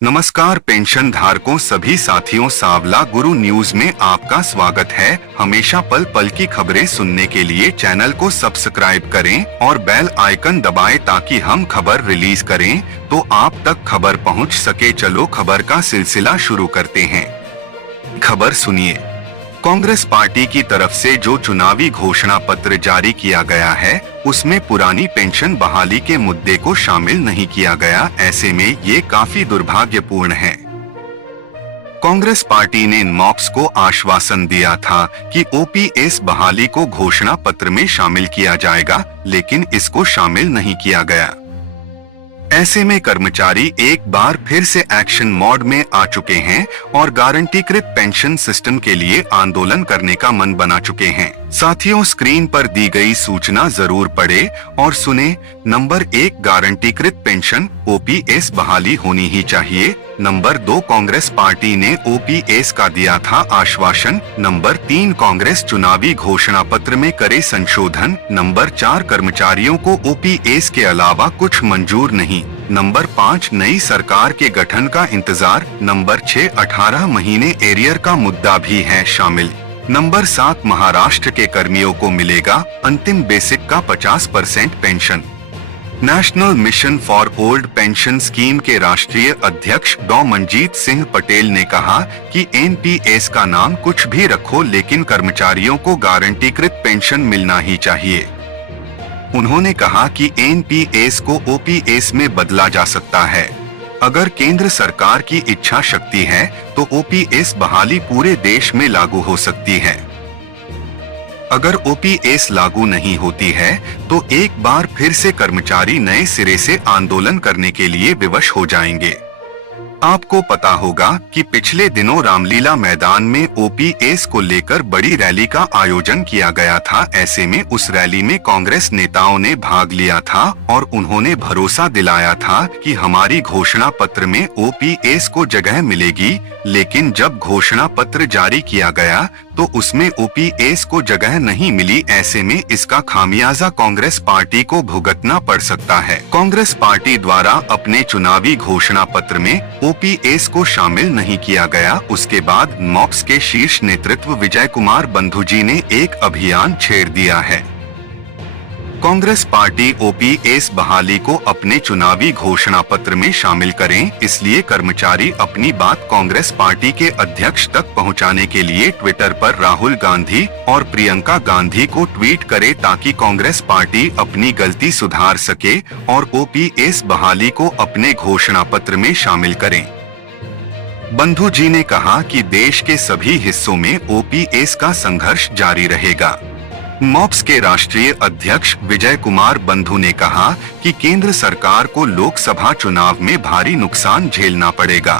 नमस्कार पेंशन धारकों, सभी साथियों, सांवला गुरु न्यूज में आपका स्वागत है। हमेशा पल पल की खबरें सुनने के लिए चैनल को सब्सक्राइब करें और बेल आइकन दबाएं ताकि हम खबर रिलीज करें तो आप तक खबर पहुंच सके। चलो खबर का सिलसिला शुरू करते हैं। खबर सुनिए। कांग्रेस पार्टी की तरफ से जो चुनावी घोषणा पत्र जारी किया गया है उसमें पुरानी पेंशन बहाली के मुद्दे को शामिल नहीं किया गया। ऐसे में ये काफी दुर्भाग्यपूर्ण है। कांग्रेस पार्टी ने मॉप्स को आश्वासन दिया था कि ओपीएस बहाली को घोषणा पत्र में शामिल किया जाएगा, लेकिन इसको शामिल नहीं किया गया। ऐसे में कर्मचारी एक बार फिर से एक्शन मोड में आ चुके हैं और गारंटीकृत पेंशन सिस्टम के लिए आंदोलन करने का मन बना चुके हैं। साथियों, स्क्रीन पर दी गई सूचना जरूर पढ़े और सुने। नंबर 1, गारंटीकृत पेंशन ओपीएस बहाली होनी ही चाहिए। नंबर 2, कांग्रेस पार्टी ने ओपीएस का दिया था आश्वासन। नंबर 3, कांग्रेस चुनावी घोषणा पत्र में करे संशोधन। नंबर 4, कर्मचारियों को ओपीएस के अलावा कुछ मंजूर नहीं। नंबर 5, नई सरकार के गठन का इंतजार। नंबर 6, 18 महीने एरियर का मुद्दा भी है शामिल। नंबर 7, महाराष्ट्र के कर्मियों को मिलेगा अंतिम बेसिक का 50% pension. National mission for old pension scheme के राष्ट्रीय अध्यक्ष डॉ मनजीत सिंह पटेल ने कहा कि एनपीएस का नाम कुछ भी रखो, लेकिन कर्मचारियों को गारंटीकृत पेंशन मिलना ही चाहिए। उन्होंने कहा कि एनपीएस को ओपीएस में बदला जा सकता है। अगर केंद्र सरकार की इच्छा शक्ति है तो ओपीएस बहाली पूरे देश में लागू हो सकती है। अगर ओपीएस लागू नहीं होती है तो एक बार फिर से कर्मचारी नए सिरे से आंदोलन करने के लिए विवश हो जाएंगे। आपको पता होगा कि पिछले दिनों रामलीला मैदान में ओपीएस को लेकर बड़ी रैली का आयोजन किया गया था। ऐसे में उस रैली में कांग्रेस नेताओं ने भाग लिया था और उन्होंने भरोसा दिलाया था कि हमारी घोषणा पत्र में ओपीएस को जगह मिलेगी, लेकिन जब घोषणा पत्र जारी किया गया तो उसमें ओपीएस को जगह नहीं मिली। ऐसे में इसका खामियाजा कांग्रेस पार्टी को भुगतना पड़ सकता है। कांग्रेस पार्टी द्वारा अपने चुनावी घोषणा पत्र में ओपीएस को शामिल नहीं किया गया। उसके बाद मॉप्स के शीर्ष नेतृत्व विजय कुमार बंधु जी ने एक अभियान छेड़ दिया है। कांग्रेस पार्टी ओपीएस बहाली को अपने चुनावी घोषणा पत्र में शामिल करें, इसलिए कर्मचारी अपनी बात कांग्रेस पार्टी के अध्यक्ष तक पहुंचाने के लिए ट्विटर पर राहुल गांधी और प्रियंका गांधी को ट्वीट करे ताकि कांग्रेस पार्टी अपनी गलती सुधार सके और ओपीएस बहाली को अपने घोषणा पत्र में शामिल करें। बंधु जी ने कहा कि देश के सभी हिस्सों में ओपीएस का संघर्ष जारी रहेगा। मॉप्स के राष्ट्रीय अध्यक्ष विजय कुमार बंधु ने कहा कि केंद्र सरकार को लोकसभा चुनाव में भारी नुकसान झेलना पड़ेगा।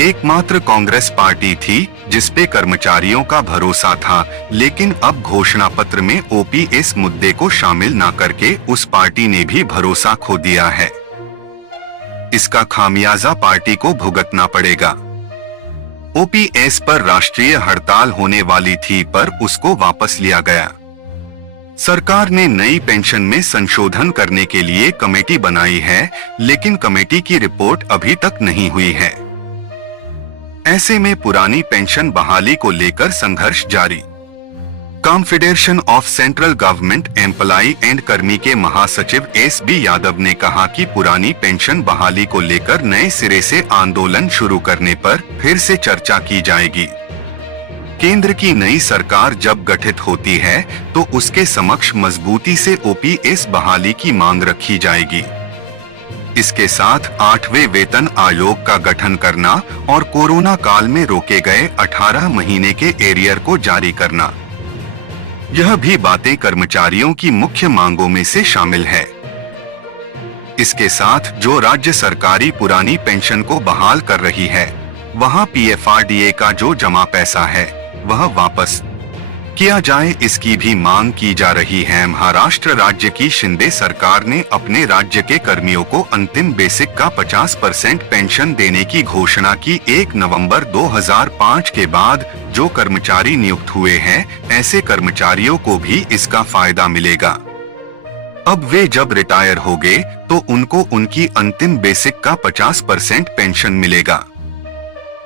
एकमात्र कांग्रेस पार्टी थी जिस पे कर्मचारियों का भरोसा था, लेकिन अब घोषणा पत्र में ओपीएस मुद्दे को शामिल न करके उस पार्टी ने भी भरोसा खो दिया है। इसका खामियाजा पार्टी को भुगतना पड़ेगा। ओपीएस पर राष्ट्रीय हड़ताल होने वाली थी पर उसको वापस लिया गया। सरकार ने नई पेंशन में संशोधन करने के लिए कमेटी बनाई है, लेकिन कमेटी की रिपोर्ट अभी तक नहीं हुई है। ऐसे में पुरानी पेंशन बहाली को लेकर संघर्ष जारी। Confederation of central government employee and कर्मी के महासचिव एस.बी. यादव ने कहा कि पुरानी पेंशन बहाली को लेकर नए सिरे से आंदोलन शुरू करने पर फिर से चर्चा की जाएगी। केंद्र की नई सरकार जब गठित होती है तो उसके समक्ष मजबूती से ओपीएस बहाली की मांग रखी जाएगी। इसके साथ 8वें वेतन आयोग का गठन करना और कोरोना काल में रोके गए 18 महीने के एरियर को जारी करना, यह भी बातें कर्मचारियों की मुख्य मांगों में से शामिल है। इसके साथ जो राज्य सरकारी पुरानी पेंशन को बहाल कर रही है, वहां पीएफआरडीए का जो जमा पैसा है वह वापस किया जाए, इसकी भी मांग की जा रही है। महाराष्ट्र राज्य की शिंदे सरकार ने अपने राज्य के कर्मियों को अंतिम बेसिक का 50% पेंशन देने की घोषणा की। 1 नवंबर 2005 के बाद जो कर्मचारी नियुक्त हुए हैं, ऐसे कर्मचारियों को भी इसका फायदा मिलेगा। अब वे जब रिटायर होंगे तो उनको उनकी अंतिम बेसिक का 50% पेंशन मिलेगा।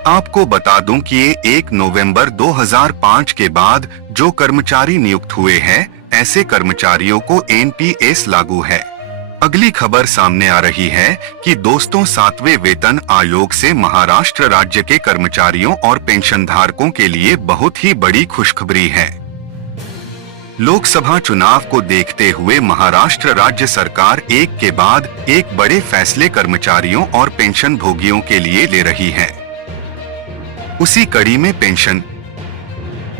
आपको बता दूं कि ये 1 नवंबर 2005 के बाद जो कर्मचारी नियुक्त हुए हैं, ऐसे कर्मचारियों को एनपीएस लागू है। अगली खबर सामने आ रही है कि दोस्तों 7वें वेतन आयोग से महाराष्ट्र राज्य के कर्मचारियों और पेंशनधारकों के लिए बहुत ही बड़ी खुशखबरी है। लोकसभा चुनाव को देखते हुए महाराष्ट्र राज्य सरकार एक के बाद एक बड़े फैसले कर्मचारियों और पेंशन भोगियों के लिए ले रही है। उसी कड़ी में पेंशन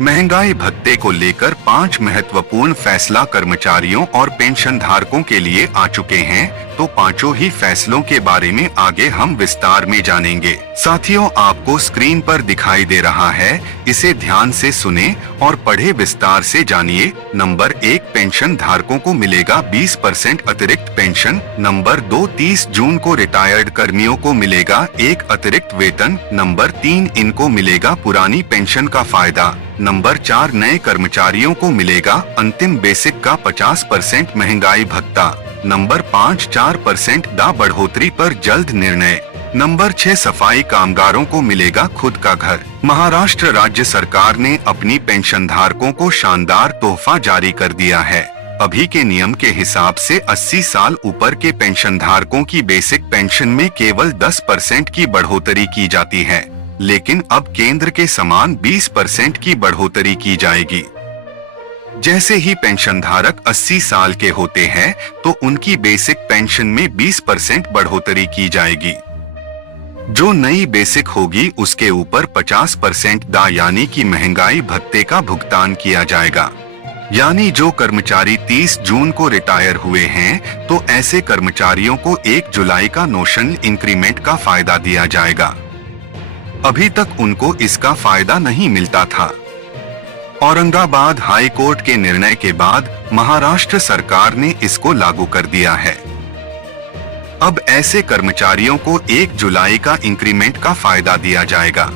महंगाई भत्ते को लेकर 5 महत्वपूर्ण फैसला कर्मचारियों और पेंशन धारकों के लिए आ चुके हैं, तो पांचों ही फैसलों के बारे में आगे हम विस्तार में जानेंगे। साथियों, आपको स्क्रीन पर दिखाई दे रहा है, इसे ध्यान से सुने और पढ़े, विस्तार से जानिए। नंबर 1, पेंशन धारकों को मिलेगा 20% अतिरिक्त पेंशन। नंबर 2, 30 जून को रिटायर्ड कर्मियों को मिलेगा 1 अतिरिक्त वेतन। नंबर 3, इनको मिलेगा पुरानी पेंशन का फायदा। नंबर 4, नए कर्मचारियों को मिलेगा अंतिम बेसिक का 50% महंगाई भत्ता। नंबर 5, 4% दा बढ़ोतरी पर जल्द निर्णय। नंबर 6, सफाई कामगारों को मिलेगा खुद का घर। महाराष्ट्र राज्य सरकार ने अपनी पेंशन धारकों को शानदार तोहफा जारी कर दिया है। अभी के नियम के हिसाब से 80 साल ऊपर के पेंशन धारकों की बेसिक पेंशन में केवल 10% की बढ़ोतरी की जाती है, लेकिन अब केंद्र के समान 20% की बढ़ोतरी की जाएगी। जैसे ही पेंशन धारक 80 साल के होते हैं तो उनकी बेसिक पेंशन में 20% बढ़ोतरी की जाएगी। जो नई बेसिक होगी उसके ऊपर 50% दा यानी कि महंगाई भत्ते का भुगतान किया जाएगा। यानी जो कर्मचारी 30 जून को रिटायर हुए हैं तो ऐसे कर्मचारियों को 1 जुलाई का नोशनल इंक्रीमेंट का फायदा दिया जाएगा। अभी तक उनको इसका फायदा नहीं मिलता था। औरंगाबाद हाई कोर्ट के निर्णय के बाद महाराष्ट्र सरकार ने इसको लागू कर दिया है। अब ऐसे कर्मचारियों को 1 जुलाई का इंक्रीमेंट का फायदा दिया जाएगा।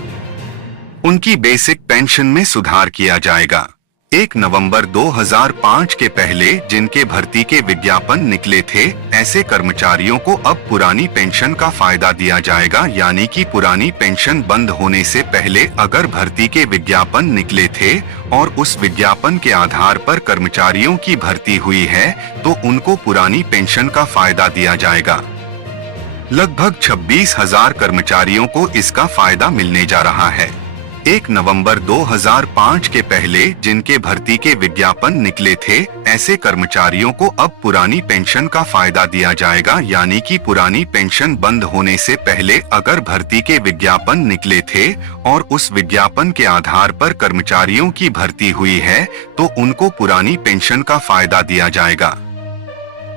उनकी बेसिक पेंशन में सुधार किया जाएगा। 1 नवंबर 2005 के पहले जिनके भर्ती के विज्ञापन निकले थे, ऐसे कर्मचारियों को अब पुरानी पेंशन का फायदा दिया जाएगा। यानी कि पुरानी पेंशन बंद होने से पहले अगर भर्ती के विज्ञापन निकले थे और उस विज्ञापन के आधार पर कर्मचारियों की भर्ती हुई है तो उनको पुरानी पेंशन का फायदा दिया जाएगा। लगभग 26,000 कर्मचारियों को इसका फायदा मिलने जा रहा है। 1 नवंबर 2005 के पहले जिनके भर्ती के विज्ञापन निकले थे, ऐसे कर्मचारियों को अब पुरानी पेंशन का फायदा दिया जाएगा। यानी कि पुरानी पेंशन बंद होने से पहले अगर भर्ती के विज्ञापन निकले थे और उस विज्ञापन के आधार पर कर्मचारियों की भर्ती हुई है तो उनको पुरानी पेंशन का फायदा दिया जाएगा।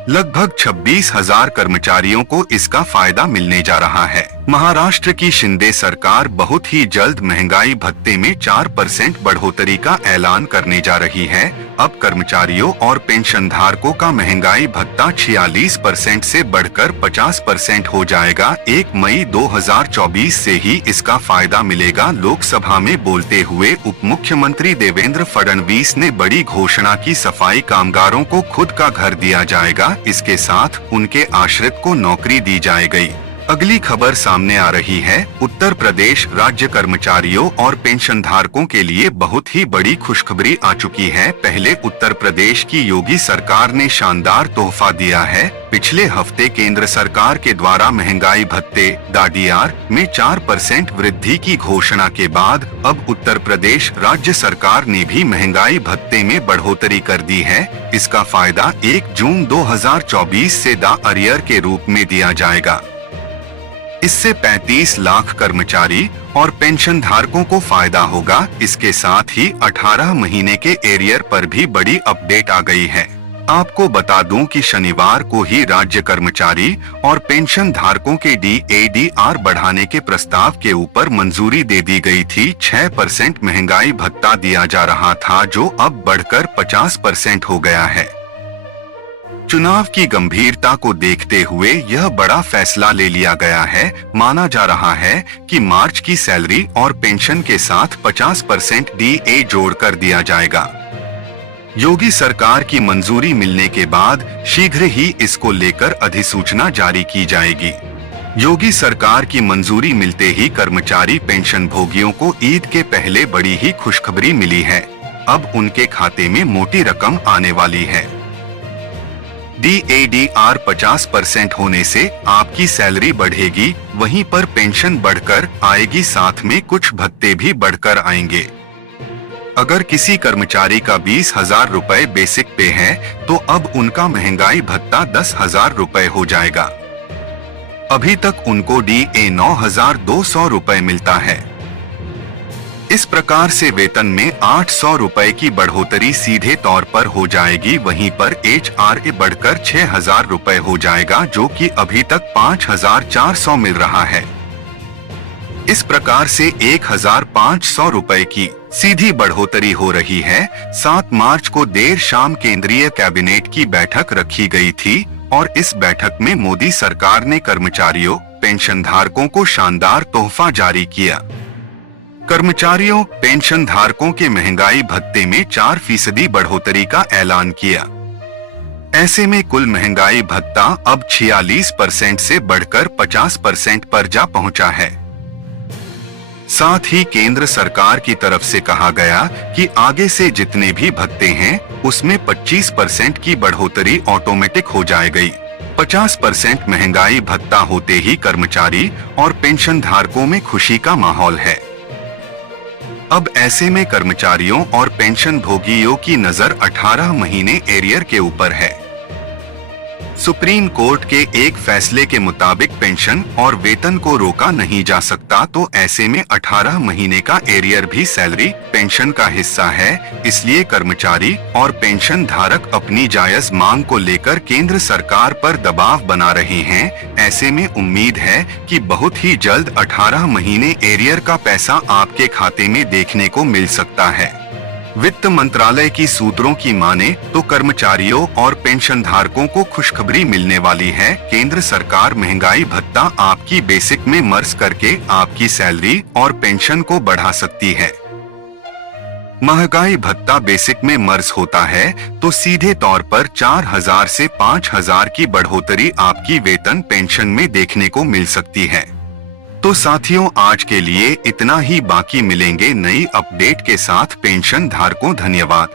लगभग 26,000 कर्मचारियों को इसका फायदा मिलने जा रहा है। महाराष्ट्र की शिंदे सरकार बहुत ही जल्द महंगाई भत्ते में 4% बढ़ोतरी का ऐलान करने जा रही है। अब कर्मचारियों और पेंशन धारकों का महंगाई भत्ता 46% से बढ़कर 50% हो जाएगा। 1 मई 2024 से ही इसका फायदा मिलेगा। लोकसभा में बोलते हुए उप मुख्यमंत्री देवेंद्र फडणवीस ने बड़ी घोषणा की, सफाई कामगारों को खुद का घर दिया जाएगा, इसके साथ उनके आश्रित को नौकरी दी जाएगी। अगली खबर सामने आ रही है। उत्तर प्रदेश राज्य कर्मचारियों और पेंशन धारकों के लिए बहुत ही बड़ी खुशखबरी आ चुकी है। पहले उत्तर प्रदेश की योगी सरकार ने शानदार तोहफा दिया है। पिछले हफ्ते केंद्र सरकार के द्वारा महंगाई भत्ते (DAR) में 4% वृद्धि की घोषणा के बाद अब उत्तर प्रदेश राज्य सरकार ने भी महंगाई भत्ते में बढ़ोतरी कर दी है। इसका फायदा 1 जून 2024 से अरियर के रूप में दिया जाएगा। इससे 35 लाख कर्मचारी और पेंशन धारकों को फायदा होगा। इसके साथ ही 18 महीने के एरियर पर भी बड़ी अपडेट आ गई है। आपको बता दूं कि शनिवार को ही राज्य कर्मचारी और पेंशन धारकों के DAR बढ़ाने के प्रस्ताव के ऊपर मंजूरी दे दी गई थी। 6% महंगाई भत्ता दिया जा रहा था, जो अब बढ़कर 50% हो गया है। चुनाव की गंभीरता को देखते हुए यह बड़ा फैसला ले लिया गया है। माना जा रहा है कि मार्च की सैलरी और पेंशन के साथ 50% DA जोड़कर दिया जाएगा। योगी सरकार की मंजूरी मिलने के बाद शीघ्र ही इसको लेकर अधिसूचना जारी की जाएगी। योगी सरकार की मंजूरी मिलते ही कर्मचारी पेंशन भोगियों को ईद के पहले बड़ी ही खुशखबरी मिली है। अब उनके खाते में मोटी रकम आने वाली है। DADR 50% होने से आपकी सैलरी बढ़ेगी, वहीं पर पेंशन बढ़कर आएगी, साथ में कुछ भत्ते भी बढ़कर आएंगे। अगर किसी कर्मचारी का 20,000 रुपए बेसिक पे है तो अब उनका महंगाई भत्ता 10,000 रुपए हो जाएगा। अभी तक उनको DA 9,200 रुपए मिलता है। इस प्रकार से वेतन में 800 रुपए की बढ़ोतरी सीधे तौर पर हो जाएगी, वहीं पर HRA बढ़कर 6,000 रुपए हो जाएगा, जो कि अभी तक 5,400 मिल रहा है। इस प्रकार से 1,500 रुपए की सीधी बढ़ोतरी हो रही है। 7 मार्च को देर शाम केंद्रीय कैबिनेट की बैठक रखी गई थी और इस बैठक में मोदी सरकार ने कर्मचारियों, पेंशन धारकों को शानदार तोहफा जारी किया। कर्मचारियों, पेंशन धारकों के महंगाई भत्ते में 4% बढ़ोतरी का ऐलान किया। ऐसे में कुल महंगाई भत्ता अब 46% से बढ़कर 50% पर जा पहुंचा है। साथ ही केंद्र सरकार की तरफ से कहा गया कि आगे से जितने भी भत्ते हैं उसमें 25% की बढ़ोतरी ऑटोमेटिक हो जाएगी। 50% महंगाई भत्ता होते ही कर्मचारी और पेंशन धारकों में खुशी का माहौल है। अब ऐसे में कर्मचारियों और पेंशन भोगियों की नजर 18 महीने एरियर के ऊपर है। सुप्रीम कोर्ट के एक फैसले के मुताबिक पेंशन और वेतन को रोका नहीं जा सकता, तो ऐसे में 18 महीने का एरियर भी सैलरी पेंशन का हिस्सा है। इसलिए कर्मचारी और पेंशन धारक अपनी जायज मांग को लेकर केंद्र सरकार पर दबाव बना रहे हैं। ऐसे में उम्मीद है कि बहुत ही जल्द 18 महीने एरियर का पैसा आपके खाते में देखने को मिल सकता है। वित्त मंत्रालय की सूत्रों की माने तो कर्मचारियों और पेंशन धारकों को खुशखबरी मिलने वाली है। केंद्र सरकार महंगाई भत्ता आपकी बेसिक में मर्ज करके आपकी सैलरी और पेंशन को बढ़ा सकती है। महंगाई भत्ता बेसिक में मर्ज होता है तो सीधे तौर पर 4,000 से 5,000 की बढ़ोतरी आपकी वेतन पेंशन में देखने को मिल सकती है। तो साथियों, आज के लिए इतना ही, बाकी मिलेंगे नई अपडेट के साथ। पेंशन धारकों, धन्यवाद।